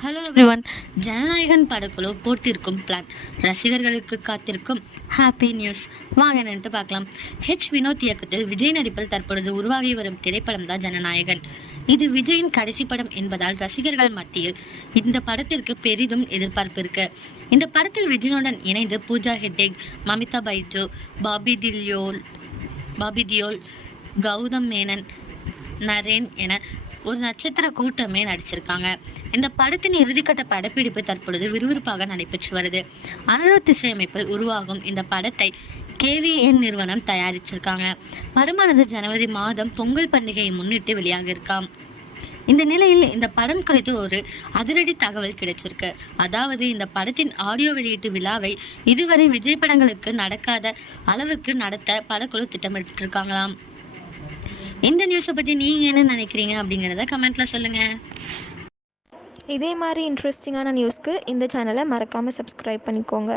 Hello everyone Jananayagan படக்குழு போட்டிருக்கும் plan ரசிகர்களுக்கு காத்திருக்கும் ஹாப்பி நியூஸ் வாங்க நின்று பார்க்கலாம். ஹெச் வினோத் இயக்கத்தில் விஜய் நடிப்பில் தற்பொழுது உருவாகி வரும் திரைப்படம் தான் ஜனநாயகன். இது விஜயின் கடைசி படம் என்பதால் ரசிகர்கள் மத்தியில் இந்த படத்திற்கு பெரிதும் எதிர்பார்ப்பு இருக்கு. இந்த படத்தில் விஜயனுடன் இணைந்து பூஜா ஹெட்டேக் மமிதா பைஜு பாபி தில்யோல் பாபி தியோல் கௌதம் மேனன் நரேன் என ஒரு நட்சத்திர கூட்டமே நடிச்சிருக்காங்க. இந்த படத்தின் இறுதிக்கட்ட படப்பிடிப்பு தற்பொழுது விறுவிறுப்பாக நடைபெற்று வருது. அனிருத் இசையமைப்பில் உருவாகும் இந்த படத்தை கேவிஎன் நிறுவனம் தயாரிச்சிருக்காங்க. படமானது ஜனவரி மாதம் பொங்கல் பண்டிகையை முன்னிட்டு வெளியாக இருக்காம். இந்த நிலையில் இந்த படம் குறித்து ஒரு அதிரடி தகவல் கிடைச்சிருக்கு. அதாவது இந்த படத்தின் ஆடியோ வெளியீட்டு விழாவை இதுவரை விஜய் படங்களுக்கு நடக்காத அளவுக்கு நடத்த படக்குழு திட்டமிட்டிருக்காங்களாம். இந்த நியூஸை பற்றி நீங்கள் என்ன நினைக்கிறீங்க அப்படிங்கிறத கமெண்ட்டில் சொல்லுங்கள் இதே மாதிரி இன்ட்ரெஸ்டிங்கான நியூஸ்க்கு இந்த சேனலை மறக்காமல் சப்ஸ்கிரைப் பண்ணிக்கோங்க.